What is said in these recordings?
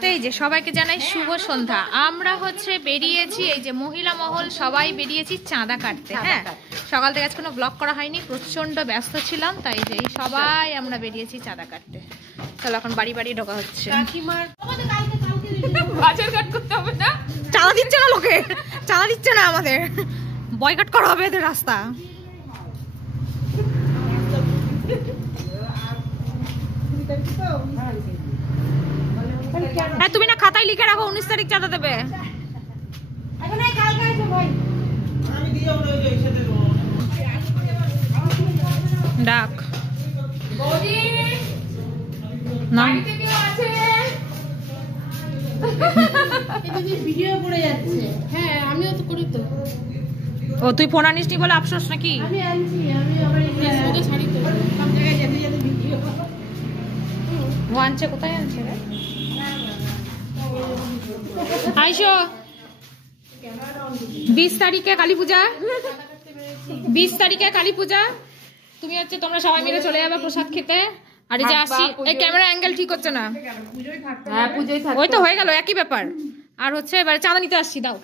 তো এই যে সবাইকে জানাই শুভ সন্ধ্যা। আমরা হচ্ছে বেরিয়েছি, এই যে মহিলা মহল সবাই বেরিয়েছি চাঁদা কাটতে। হ্যাঁ, সকাল থেকে আজ কোনো ব্লগ করা হয়নি, প্রচন্ড ব্যস্ত ছিলাম, তাই যে সবাই আমরা বেরিয়েছি চাঁদা কাটতে। চলো এখন বাড়ি বাড়ি ঢোকা হচ্ছে। বাজার কাট করতে হবে না, চাঁদা দিচ্ছে না লোকে, চাঁদা দিচ্ছে না, আমাদের বয়কট করা হবে এদের রাস্তা। হ্যাঁ তুমি না খাতায় লিখে রাখো 19 তারিখ চাঁদা দেবে। ডাক ও তুই ফোন আনিস নি বলে আফসোস নাকি? ও আনছে, কোথায় আনছে রে? আইসো 20 তারিখে কালী পূজা, 20 তারিখে কালী পূজা। তুমি হচ্ছে তোমরা সবাই মিলে চলে যাবে প্রসাদ খেতে। আর এই যে আসছি, এই ক্যামেরা অ্যাঙ্গেল ঠিক হচ্ছে না। হ্যাঁ পুজোই থাকবে, ওই তো হয়ে গেল, একই ব্যাপার। আর হচ্ছে এবারে চাঁদা নিতে আসছি, দাও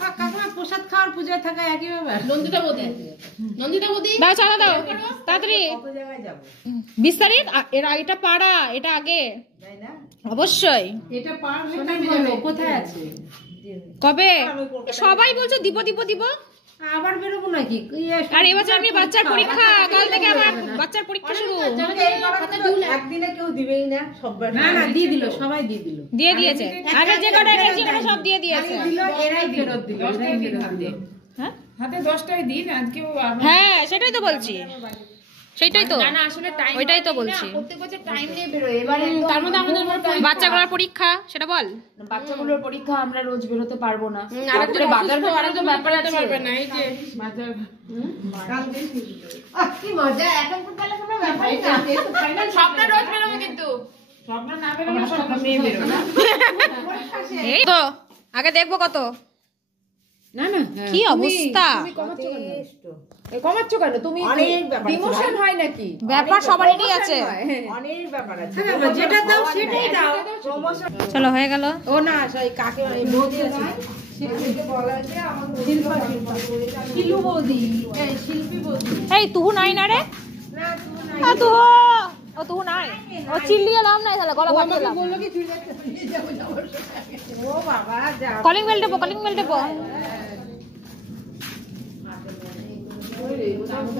প্রসাদ খাওয়ার পূজায় থাকা একই ব্যাপার। নন্দিতা বৌদি দাও চাঁদা দাও তাড়াতাড়ি। 20 তারিখ এটা পাড়া, এটা আগে অবশ্যই। এটা কোথায় আছে? কবে? সবাই বলছো দিব দিব দিব, আবার বেরোবো নাকি? আর এবছর আমি বাচ্চার পরীক্ষা, কাল থেকে আমার বাচ্চার পরীক্ষা শুরু। একদিনে কেউ দিবেই না, সববার না দিয়ে দিল, সবাই দিয়ে দিল, দিয়ে দিয়েছে। আগে যে কটা এনেছি ওরা সব দিয়ে দিয়েছে। এরাই ফেরত দিল, হ্যাঁ হাতে 10টাই দিন আজকে। হ্যাঁ সেটাই তো বলছি, সেটাই তো, না আসলে টাইম, ওইটাই তো বলছি। প্রত্যেক বছর টাইম নিয়ে বেরোয়, এবারে তার মধ্যে আমাদের বাচ্চাগুলোর পরীক্ষা, সেটা বল। বাচ্চাগুলোর পরীক্ষা, আমরা রোজ বেরোতে পারবো না। তারপরে বাজার তো আরো তো ব্যাপার আছে, পারবে না। এই যে বাজার কি মজা, এখন তো তাহলে কোনো ব্যাপারই না, ফাইনাল সবটা রোজ বেরোবো, কিন্তু সবটা না বেরোলে সবটা মেয়ে বেরোবে। এই তো আগে দেখবো কত। না না কি অবস্থা, তুমি কমাচ্ছ কেন? তুমি ডিমোশন হয় নাকি? ব্যাপার সবারই আছে, অনেক ব্যাপার আছে, যেটা দাও সেটাই দাও। প্রমোশন চলো হয়ে গেল। ও না সেই কাকে বৌদি আছে, শিল্পীকে বলা আছে, আমাদের শিলু বৌদি, এই শিল্পী বৌদি। এই তুহু নাই না রে? না তুই নাই, তুহু ও তুহু নাই, ও চিল্লিয়ে লাভ নাই, তাহলে গলা ফাটিয়ে লাভ। বললো কি চুড়িদার নিয়ে যাবো যাওয়ার সময়। ও বাবা যা, কলিং বেল দেবো, কলিং বেল দেবো,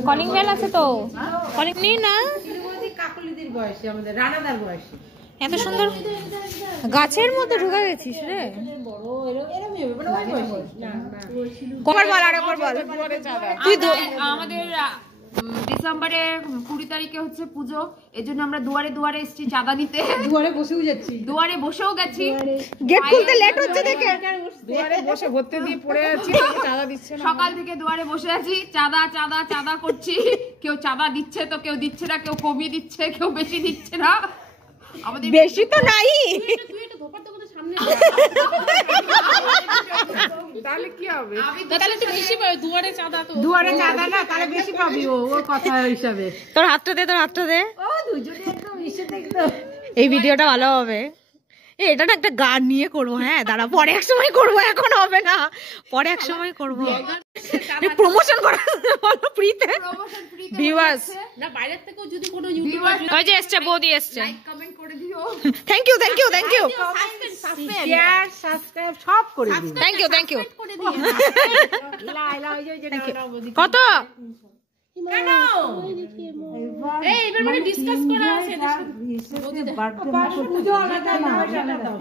কলিং বেল আছে তো, কলিং নেই না? শিলু বৌদি কাকলিদির বয়সী, আমাদের রানাদার বয়সী। এত সুন্দর গাছের মধ্যে ঢুকে গেছিস রে। বড় এরকম মানে ওই বয়সী না না। কবার বল, আর একবার বল। তুই আমাদের ডিসেম্বরে 20 তারিখে হচ্ছে পুজো, এজন্য আমরা দুয়ারে দুয়ারে এসেছি চাঁদা নিতে। দুয়ারে বসেও যাচ্ছি, দুয়ারে বসেও গেছি, গেট খুলতে লেট হচ্ছে দেখে দুয়ারে বসে ভর্তি দিয়ে পড়ে আছি, চাঁদা দিচ্ছে না। সকাল থেকে দুয়ারে বসে আছি, চাঁদা চাঁদা চাঁদা করছি। কেউ চাঁদা দিচ্ছে তো কেউ দিচ্ছে না, কেউ কমিয়ে দিচ্ছে, কেউ বেশি দিচ্ছে না। আমাদের বেশি তো নাই, তুই একটু ধোপার তো সামনে, তাহলে কি হবে? তাহলে তুই বেশি পাবি দুয়ারে চাঁদা, তো দুয়ারে চাঁদা না, তাহলে বেশি পাবি। ও কথা হিসাবে তোর হাতটা দে, তোর হাতটা দে। ও দুজনে একদম মিশে দেখতো। এই ভিডিওটা ভালো হবে। এটা না একটা গান নিয়ে করবো। হ্যাঁ দাঁড়া, পরে এক সময় করবো, এখন হবে না, পরে এক সময় করবো। প্রমোশন করা বলো ফ্রিতে, ভিউয়ার্স না বাইরের থেকেও যদি কোনো ইউটিউবার ওই যে এসছে, বৌদি এসছে, লাইক কমেন্ট করে দিও। Thank you thank you thank you, share subscribe সব করে দিও। Thank you thank you. Laila ওই যে কত কেন এই এবার মানে ডিসকাস করা আছে, পুজো আলাদা না,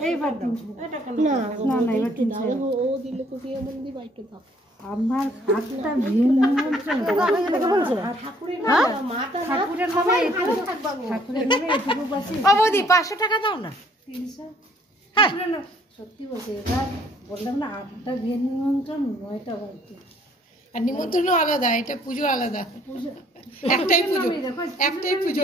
এইবার দাও এটা কোন না না না, এবার ঠিক আছে। ও দিলে তো কি এমন দি বাইটা দাও, আমার হাতটা ভিন নিমন্ত্রণ তোকে বলছো ঠাকুরের নাম, মাতা ঠাকুরের নামে একটু থাকবা, ঠাকুরের নামে একটু বাসি। ও বৌদি 500 টাকা দাও না, 300। হ্যাঁ সত্যি বলছি, এবার বললাম না হাতটা ভিন নিমন্ত্রণ 9টা বাজে, আর নিমন্ত্রণও আলাদা, এটা পুজো আলাদা, একটাই পুজো, একটাই পুজো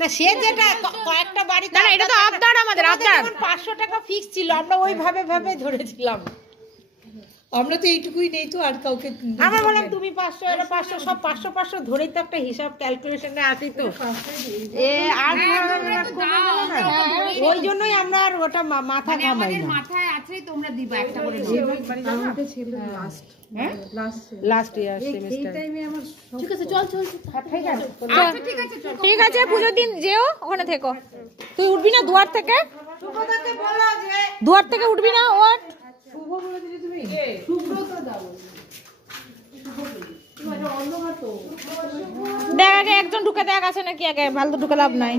না। সে যেটা কয়েকটা বাড়ি, না না, এটা তো আবদার, আমাদের আবদার। 500 টাকা ফিক্স ছিল, আমরা ওইভাবে ভাবে ধরেছিলাম। আমরা তো এইটুকুই নেই তো, আর কাউকে আমার বললাম তুমি 500 এরা 500 সব 500 500 ধরেই তো একটা হিসাব ক্যালকুলেশনে আসি তো এ আর ওই জন্যই আমরা আর ওটা মাথা ঘামাই না। মাথায় আছে তোমরা দিবা একটা করে আমাদের ছেলে লাস্ট লাস্ট ইয়ার সেমিস্টার। ঠিক আছে চল চল ঠিক আছে পুজোর দিন যেও, ওখানে থেকো। তুই উঠবি না দুয়ার থেকে? শুভদাকে বলো যে দুয়ার থেকে উঠবি না? ওঠ। শুভ বলে দিলে তুমি সুব্রত দাও দেখ আগে একজন ঢুকে দেখ আছে নাকি, আগে ফালতু ঢুকে লাভ নাই।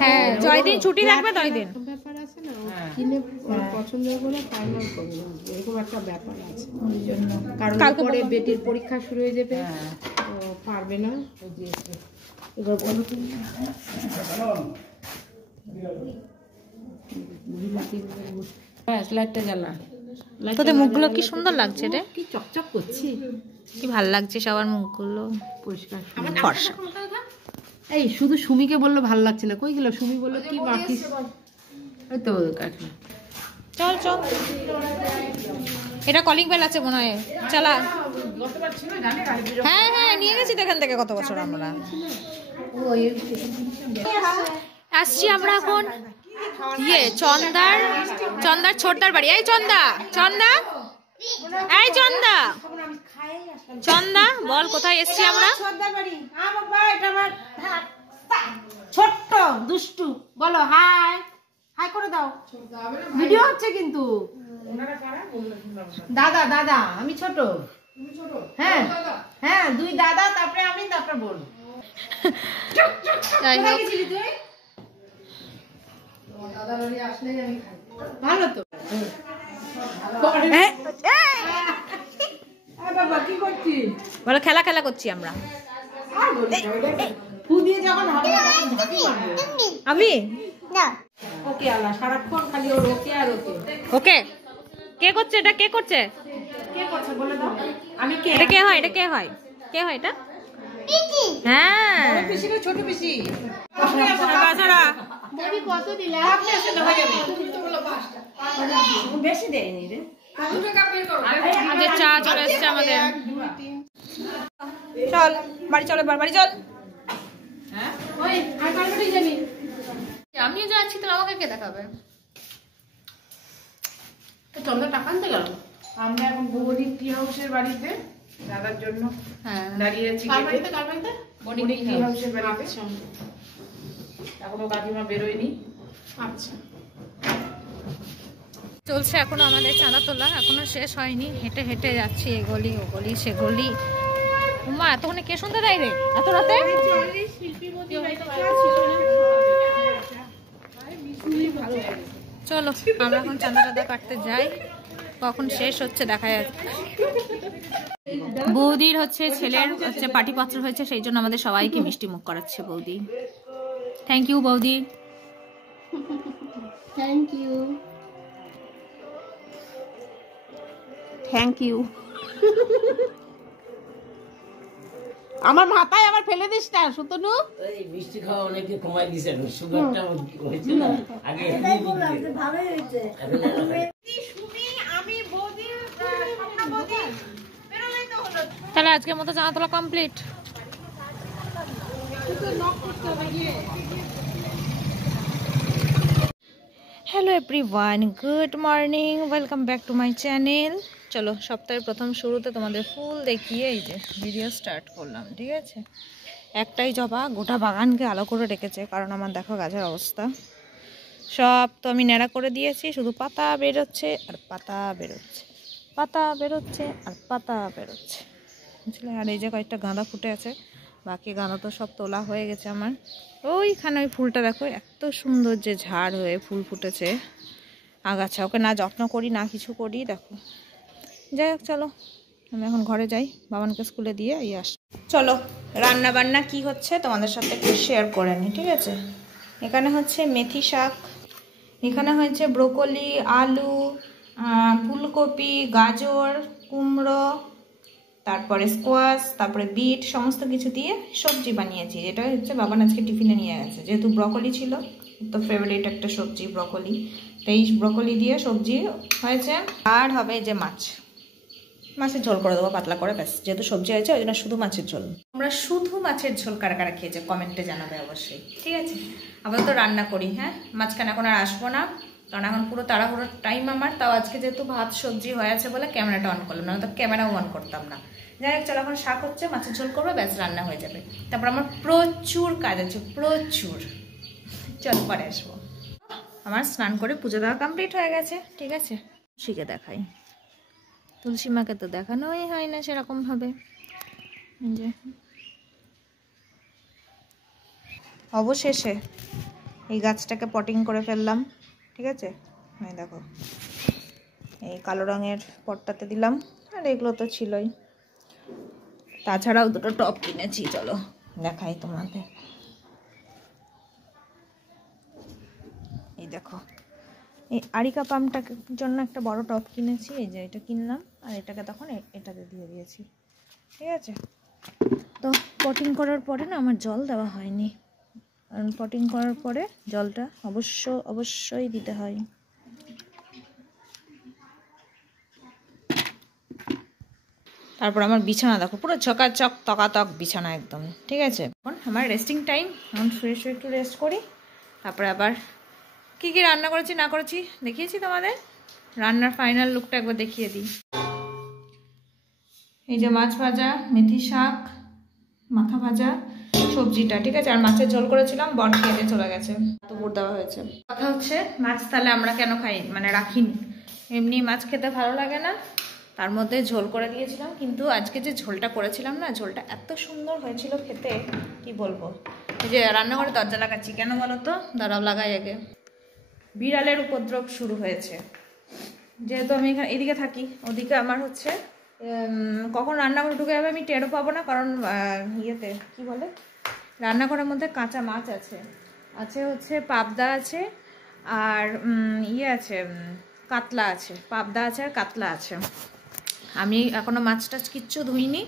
হ্যাঁ জয়দিন ছুটি থাকবে তাই দিন। ব্যাপার আছে না, কিনে পছন্দ করে ফাইনাল করবে, এরকম একটা ব্যাপার আছে। ওই জন্য কারণ পরে বেটির পরীক্ষা শুরু হয়ে যাবে, পারবে না। এবার বলো লাইটটা জ্বালা। তোদের মুখগুলো কি সুন্দর লাগছে রে, কি চকচক করছি, কি ভাল লাগছে সবার মুখগুলো পরিষ্কার ফর্সা। এই শুধু সুমিকে বললো ভালো লাগছে না, কই গেল সুমি? বললো কি বাকি ওই তো কাকি। চল চল, এটা কলিং বেল আছে মনে হয়, চালা। হ্যাঁ হ্যাঁ নিয়ে গেছি তো এখান থেকে কত বছর আমরা। আসছি আমরা এখন চন্দার ছোটদার বাড়ি। এই চন্দা চন্দা বল কোথায় এসছি আমরা? ছোট্ট দুষ্টু বলো হাই হাই করে দাও, ভিডিও হচ্ছে কিন্তু। দাদা দাদা আমি ছোট, হ্যাঁ হ্যাঁ দুই দাদা, তারপরে আমি, তারপরে বোন। যাই হোক ভালো তো। বাবা কি করছিস? বলো খেলা করছি আমরা। ফু দিয়ে যখন হবে ঝাঁকি মারবে। আমি না ওকে আল্লাহ সারাক্ষণ খালি ওর ওকে আর ওকে। ওকে কে করছে এটা? কে করছে বলে দাও। আমি কে? এটা কে হয় এটা? হ্যাঁ পিসি না ছোট পিসি? বেবি কত দিলা? বেশি দেয়নি রে। যে চা চলে এসছে আমাদের। চল বাড়ি চল, এবার বাড়ি চল। ওই আর কালকে জানি আমিও যাচ্ছি, তো আমাকে কে দেখাবে? চন্দ্র টাকা আনতে গেল। আমরা এখন বৌদি টি হাউসের বাড়িতে দাদার জন্য হ্যাঁ দাঁড়িয়ে আছি। কার বাড়িতে কার বাড়িতে? বণিক টি হাউসের বাড়িতে। এখনো কাকিমা বেরোয়নি। আচ্ছা চলছে এখনো আমাদের চাঁদা তোলা, এখনো শেষ হয়নি। হেঁটে হেঁটে যাচ্ছি, এ গলি ও গলি সে গলি। মা এতক্ষণে কে শুনতে দেয় রে এত রাতে? চলো আমরা এখন চাঁদা কাটতে যাই, কখন শেষ হচ্ছে দেখা যাচ্ছে। বৌদির ছেলের পাটিপত্র হয়েছে, সেই জন্য আমাদের সবাইকে মিষ্টি মুখ করাচ্ছে বৌদি। থ্যাংক ইউ বৌদি। Thank you. আমার মাথায় আবার ফেলে দিস না সুতনু। এই মিষ্টি খাওয়া অনেকে কমাই দিয়েছে, সুগারটা হয়েছে না আগে। ভালোই হয়েছে। আমি বৌদি স্বপ্না বৌদি বেরোলেই তো হলো। তাহলে আজকের মতো চাঁদা তোলা complete. Hello everyone, good morning, welcome back to my channel. চলো সপ্তাহের প্রথম শুরুতে তোমাদের ফুল দেখিয়ে এই যে ভিডিও স্টার্ট করলাম, ঠিক আছে? একটাই জবা গোটা বাগানকে আলো করে রেখেছে, কারণ আমার দেখো গাছের অবস্থা। সব তো আমি ন্যাড়া করে দিয়েছি, শুধু পাতা বেরোচ্ছে আর পাতা বেরোচ্ছে, পাতা বেরোচ্ছে আর পাতা বেরোচ্ছে, বুঝলে? আর এই যে কয়েকটা গাঁদা ফুটে আছে, বাকি গাঁদা তো সব তোলা হয়ে গেছে আমার। ওইখানে ওই ফুলটা দেখো, এত সুন্দর যে ঝাড় হয়ে ফুল ফুটেছে আগাছা। ওকে না যত্ন করি না কিছু করি, দেখো। যাই হোক চলো আমি এখন ঘরে যাই, বাবানকে স্কুলে দিয়ে আসি। চলো রান্না বান্না কি হচ্ছে তোমাদের সাথে একটু শেয়ার করে নিই, ঠিক আছে? এখানে হচ্ছে মেথি শাক, এখানে হচ্ছে ব্রোকলি, আলু, ফুলকপি, গাজর, কুমড়ো, তারপরে স্কোয়াশ, তারপরে বিট, সমস্ত কিছু দিয়ে সবজি বানিয়েছি। এটা হচ্ছে বাবান আজকে টিফিনে নিয়ে গেছে, যেহেতু ব্রকলি ছিল, তো ফেভারিট একটা সবজি ব্রকলি, এই ব্রকলি দিয়ে সবজি হয়েছে, আর হবে এই যে মাছের ঝোল করে দেবো পাতলা করে, ব্যাস। যেহেতু সবজি হয়েছে ওই জন্য শুধু মাছের ঝোল। আমরা শুধু মাছের ঝোল কারা কারা খেয়েছে কমেন্টে জানাবে অবশ্যই, ঠিক আছে? আপাতত রান্না করি, হ্যাঁ। মাঝখানে এখন আর আসবো না, কারণ এখন পুরো তাড়াহুড়োর টাইম আমার। তাও আজকে যেহেতু ভাত সবজি হয়েছে বলে ক্যামেরাটা অন করলাম, না তো ক্যামেরাও অন করতাম না। যাই হোক, চলো এখন শাক হচ্ছে, মাছের ঝোল করবো, ব্যাস রান্না হয়ে যাবে। তারপর আমার প্রচুর কাজ আছে, প্রচুর। চল পরে আসবো। আমার স্নান করে পুজো দেওয়া কমপ্লিট হয়ে গেছে, ঠিক আছে? শিখে দেখাই, তুলসী মাকে তো দেখানোই হয় না সেরকম ভাবে। যে অবশেষে এই গাছটাকে পটিং করে ফেললাম, ঠিক আছে? এই দেখো, এই কালো রঙের পটটাতে দিলাম, আর এগুলো তো ছিলই। তাছাড়াও দুটো টব কিনেছি, চলো দেখাই তোমাদের। এই দেখো, এই আরিকা পামটার জন্য একটা বড় টব কিনেছি, এই যে এটা কিনলাম, আর এটাকে তখন এটাতে দিয়ে দিয়েছি, ঠিক আছে? তো পটিং করার পরে না আমার জল দেওয়া হয়নি, কারণ পটিং করার পরে জলটা অবশ্যই দিতে হয়। তারপর আমার বিছানা দেখো, পুরো চকাচক তকাতক বিছানা একদম, ঠিক আছে? এখন আমার রেস্টিং টাইম, এখন শুয়ে শুয়ে একটু রেস্ট করি। তারপরে আবার কি কি রান্না করেছি না করেছি দেখিয়েছি তোমাদের। রান্নার ফাইনাল লুকটা একবার দেখিয়ে দিই। এই যে মাছ ভাজা, মেথি শাক, মাথা ভাজা, সবজিটা, ঠিক আছে? আর মাছের ঝোল করেছিলাম, বর খেয়ে চলে গেছে, তো পুর দেওয়া হয়েছে। কথা হচ্ছে মাছ তাহলে আমরা কেন খাই, মানে রাখিনি, এমনি মাছ খেতে ভালো লাগে না, তার মধ্যে ঝোল করে দিয়েছিলাম। কিন্তু আজকে যে ঝোলটা করেছিলাম না, ঝোলটা এত সুন্দর হয়েছিল খেতে, কি বলবো। এই যে রান্নাঘরে দরজা লাগাচ্ছি কেন বলো তো, দাঁড়াও লাগাই আগে। বিড়ালের উপদ্রব শুরু হয়েছে, যেহেতু আমি এখানে এদিকে থাকি, ওদিকে আমার হচ্ছে কখন রান্নাঘরে ঢুকে যাবে আমি টেরও পাবো না, কারণ ইয়েতে কি বলে, রান্নাঘরের মধ্যে কাঁচা মাছ আছে হচ্ছে পাবদা আছে, আর ইয়ে আছে কাতলা আছে, পাবদা আছে আর কাতলা আছে। আমি এখনো মাছ টাছ কিচ্ছু ধুইনি,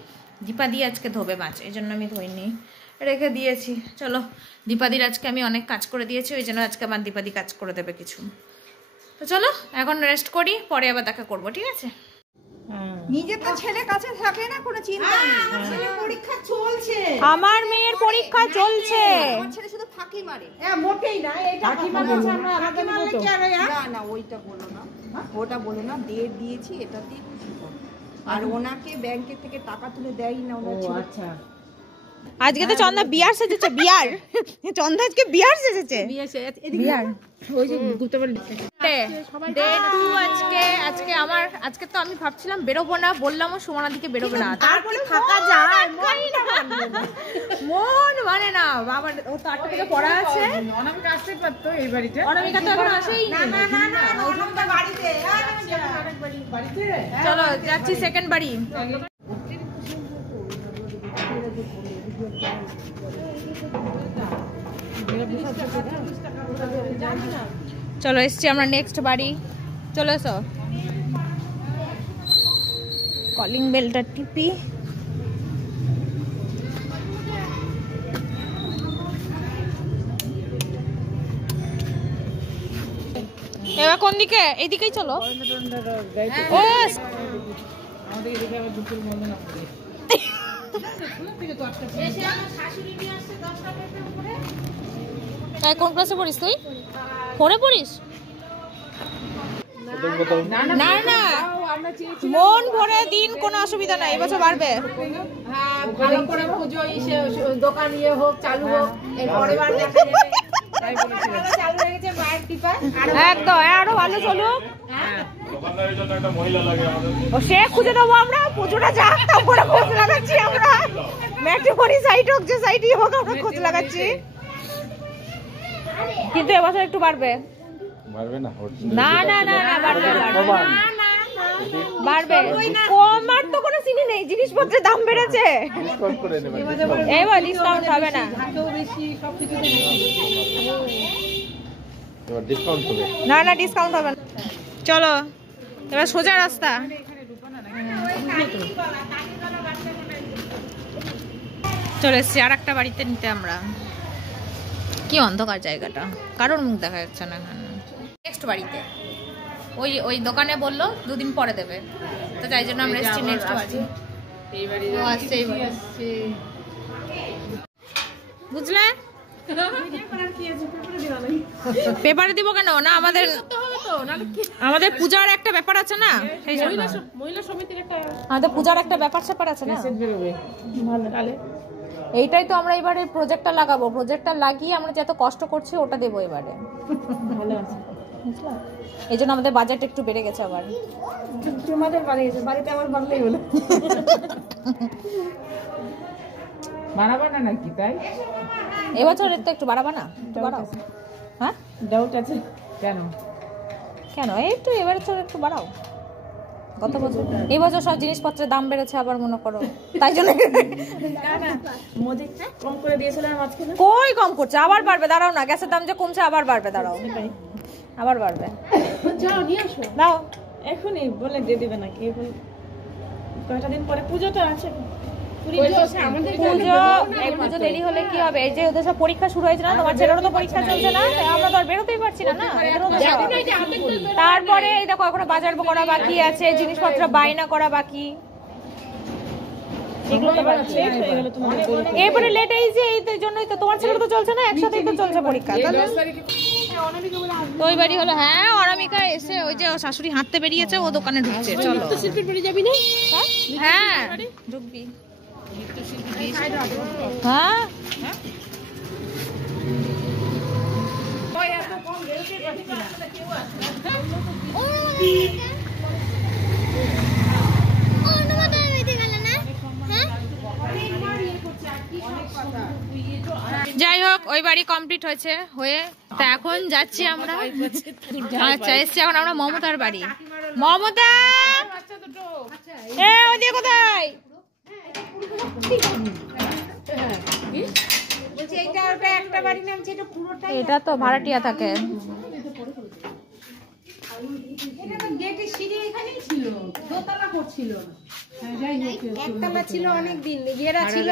দীপাদি আজকে ধোবে মাছ, এই জন্য আমি ধুইনি, রেখে দিয়েছি। চলো, দীপাদির আজকে আমি অনেক কাজ করে দিয়েছি, ওই জন্য আজকে আমার দীপাদি কাজ করে দেবে কিছু। তো চলো এখন রেস্ট করি, পরে আবার দেখা করবো, ঠিক আছে? নিজে তো ছেলে কাছে থাকে না, কোনো চিন্তা নেই। পরীক্ষা চলছে, আমার মেয়ের পরীক্ষা চলছে। আমার ছেলে শুধু ফাঁকি মারে। মোটেই না, এটা ফাঁকি মারছে, আমরা আলাদা নেবো তো। না না, ওইটা বলো না, ওটা বলো না। দেড় দিয়েছি, এটাতেই খুশি হও। আর ওনাকে ব্যাংকের থেকে টাকা তুলে দেয় না ওনার ছেলে। আচ্ছা, আজকে তো চন্দা বিয়ার সেজেছে, বিয়ার। চন্দা আজকে বিয়ার সেজেছে, বিয়ার। ওই যে গুপ্ত বাড়ি আজকে আমার, আজকে তো আমি ভাবছিলাম বেরোবো না, বললামও সুমনাদিকে বেরোবে না, তারপরে থাকা যায়, মন মানে না। আমার ও তো 8টা থেকে পড়া আছে, অনামিকা আসতেই পারতো এই বাড়িতে। অনামিকা তো এখন আসেই না না না না, ওনার বাড়িতে বাড়িতে চলো যাচ্ছি সেকেন্ড বাড়ি। চলো এসছি আমরা নেক্সট বাড়ি, চলে এসো। কলিং বেলটা টিপি। এবার কোন দিকে? এইদিকেই চলো। ও আমাদের এদিকে আবার দুপুর বন্ধ না করে কোন ক্লাসে পড়িস তুই? 4-এ পড়িস? না না, মন ভরে দিন, কোনো অসুবিধা নাই, এবছর বাড়বে। হ্যাঁ, ভালো করে পুজো দোকান ইয়ে হোক, চালু হোক, এই পরের বার দেখা যাবে। তাই বলেছিলাম, চালু হয়ে গেছে মায়ের কৃপায়, একদম আরো ভালো চলুক। ও সে খুঁজে দেবো আমরা, পুজোটা যাক, তারপরে খোঁজ লাগাচ্ছি আমরা। ম্যাট্রিমনি সাইট হোক, যে সাইটই হোক, আমরা খোঁজ লাগাচ্ছি। কিন্তু এবছর একটু বাড়বে। না না না না, বাড়বে বাড়বে। কমার তো কোনো চিনি নেই, জিনিসপত্রের দাম বেড়েছে, এবার ডিসকাউন্ট হবে না। না না, ডিসকাউন্ট হবে না। চলো এবার সোজা রাস্তা। চলে এসছি আর একটা বাড়িতে নিতে আমরা। কি অন্ধকার জায়গাটা, কারোর মুখ দেখা যাচ্ছে না এখানে। নেক্সট বাড়িতে ওই ওই দোকানে বললো 2 দিন পরে দেবে, তো তাই জন্য আমরা এসেছি নেক্সট বাড়ি। ও আসছে এইবার আসছে, বুঝলে? পেপারে দিব কেন না, আমাদের পূজার একটা ব্যাপার আছে না, সেই জন্য মহিলা সমিতির একটা আমাদের পূজার একটা ব্যাপার স্যাপার আছে না। তাহলে এইটাই তো আমরা এবারে প্রজেক্টটা লাগাবো, প্রজেক্টটা লাগিয়ে আমরা যত কষ্ট করছি ওটা দেবো এবারে। ভালো আছে। এই জন্য আমাদের বাজেট একটু বেড়ে গেছে আবার। তোমাদের বাড়ি গেছে, বাড়িতে আমার বাড়লেই হলো। বাড়াবা না নাকি তাই? এবছর তো একটু বাড়াবা না, একটু বাড়াও। হ্যাঁ ডাউট আছে কেন? কেন একটু এবারে তো একটু বাড়াও। গত বছর এই বছর সব জিনিসপত্রের দাম বেড়েছে আবার মনে করো, তাই জন্য মোদি কম করে দিয়েছিলেন মাঝখানে। কই কম করছে, আবার বাড়বে, দাঁড়াও না, গ্যাসের দাম যে কমছে আবার বাড়বে, দাঁড়াও আবার বাড়বে। যাও নিয়ে আসো। দাও এখনই বলে দিয়ে দিবে নাকি? এখন কয়টা দিন পরে পুজোটা আছে। আমাদের পুজো এই পুজো দেরি হলে কি হবে? এই যে ওদের সব পরীক্ষা শুরু হয়েছে না, তোমার ছেলেরও তো পরীক্ষা চলছে না, তাই আমরা তো আর বেরোতেই পারছি না না। এদেরও তো সব। তারপরে এই দেখো এখনো বাজার করা বাকি আছে, জিনিসপত্র বায়না করা বাকি, এগুলো তো বাকি। এরপরে লেট এই যে এই জন্যই তো তোমার ছেলের তো চলছে না, একসাথেই তো চলছে পরীক্ষা। তো ওই বাড়ি হলো, হ্যাঁ অনামিকা এসে ওই যে ওর শাশুড়ি হাঁটতে বেরিয়েছে, ও দোকানে ঢুকছে। চলো যাবি না? হ্যাঁ ঢুকবি। হ্যাঁ যাই হোক ওই বাড়ি কমপ্লিট হয়েছে হয়ে, তা এখন যাচ্ছি আমরা। আচ্ছা এসছি এখন আমরা মমতার বাড়ি। মমতা ওদিকে কোথায়? এটা তো ভাড়াটিয়া থাকে। একতলা ছিল অনেক দিন, ইয়েরা ছিল।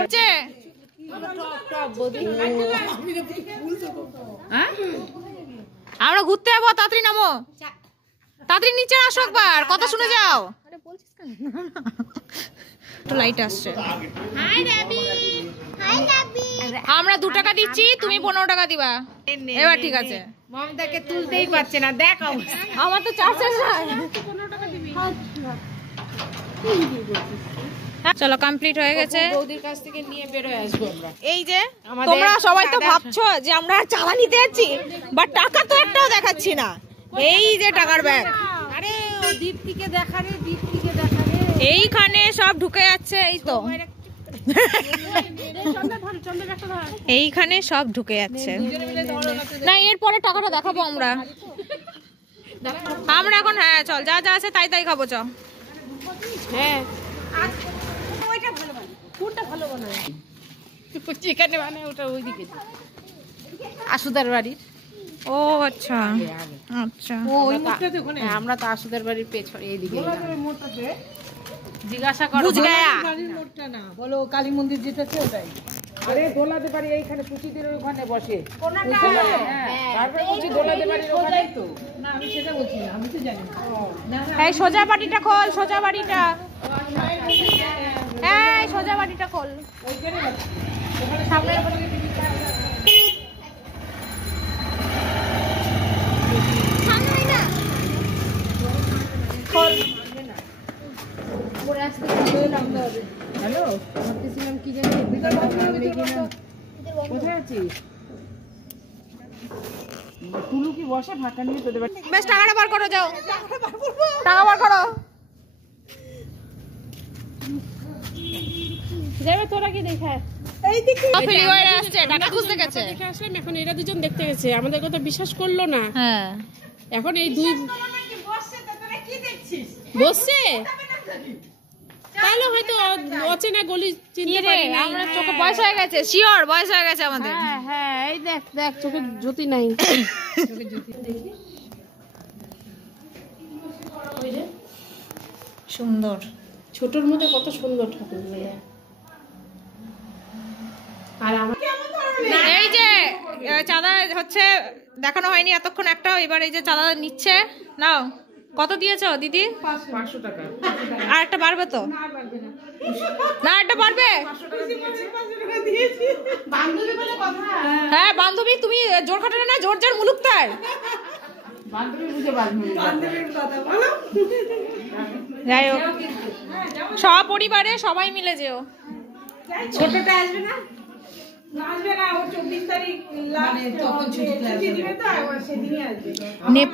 আমরা ঘুরতে যাবো, তাড়াতাড়ি নামো, তাড়াতাড়ি নিচে আসো, একবার কথা শুনে যাও। একটু লাইট আসছে। আমরা 2 টাকা দিচ্ছি, তুমি 15 টাকা দিবা এবার, ঠিক আছে? মমতাকে তুলতেই পারছে না, দেখ আমার তো চার্জ নাই। চলো কমপ্লিট হয়ে গেছে। বৌদির কাছ থেকে নিয়ে বের হয়ে আসবো আমরা। এই যে তোমরা সবাই তো ভাবছো যে আমরা চালা নিতে যাচ্ছি, বাট টাকা তো একটাও দেখাচ্ছি না। এই যে টাকার ব্যাগ, আরে ও দীপ্তিকে দেখা রে, দীপ্তিকে দেখা রে। এইখানে সব ঢুকে যাচ্ছে, এই তো এইখানে সব ঢুকে যাচ্ছে। না এরপরে টাকাটা দেখাবো আমরা। আমরা এখন হ্যাঁ চল, যা যা আছে তাই তাই খাবো চ। হ্যাঁ ওইটা ভালো বানায়, কোনটা ভালো বানায়? যেখানে বানায় ওটা ওইদিকে আশুদার বাড়ির। ও আচ্ছা আচ্ছা, আমরা তো আশুদার বাড়ির পেছনে এইদিকে জিজ্ঞাসা করো। বুঝ গয়া। বলো কালী মন্দির যেতেছে ওটাই। আরে দোলাতে বাড়ি এইখানে পুচিদের ওখানে বসে তারপরে বলছি দোলাতে বাড়ির ওখানে তো। না আমি সেটা বলছি না, আমি তো জানি না। এই সোজা বাড়িটা খোল, সোজা বাড়িটা, এই সোজা বাড়িটা খোল। সামনের হ্যালো ভাবতেছিলাম কি জানি কোথায় আছিস? টুলু কি বসে ফাঁকা নিয়ে তোদের বাড়ি? বেশ টাকাটা বার করো, যাও টাকা বার করো। যাবে তোরা কি দেখা? ফেলিওয়ারে আসছে, টাকা খুঁজতে গেছে। দেখে আসলাম, এখন এরা দুজন দেখতে গেছে, আমাদের কথা বিশ্বাস করলো না। হ্যাঁ এখন এই দুই বসছে, তাহলে হয়তো অচেনা গলি চিনতে পারি না। আমরা চোখে বয়স হয়ে গেছে, শিওর বয়স হয়ে গেছে আমাদের। হ্যাঁ হ্যাঁ এই দেখ দেখ চোখে জ্যোতি নাই। চোখে জ্যোতি দেখি সুন্দর, ছোটর মধ্যে কত সুন্দর ঠাকুর। আর আমার এই যে চাঁদা হচ্ছে দেখানো হয়নি এতক্ষণ একটাও। এবার এই যে চাঁদা নিচ্ছে। নাও, কত দিয়েছো দিদি? 500 টাকা। আর একটা বাড়বে তো? না, একটা বাড়বে। বান্ধবী বলে কথা। হ্যাঁ বান্ধবী, তুমি জোর খাটালে না, জোর জোর মুলুক তার। বান্ধবী বুঝে বান্ধবীর কথা বলো। যাই হোক, সপরিবারে সবাই মিলে যেও। ছোটটা আসবে না? আসবে না, ও 24 তারিখ মানে তখন ছুটি দিবে তো, সেদিনই আসবে। নেপাল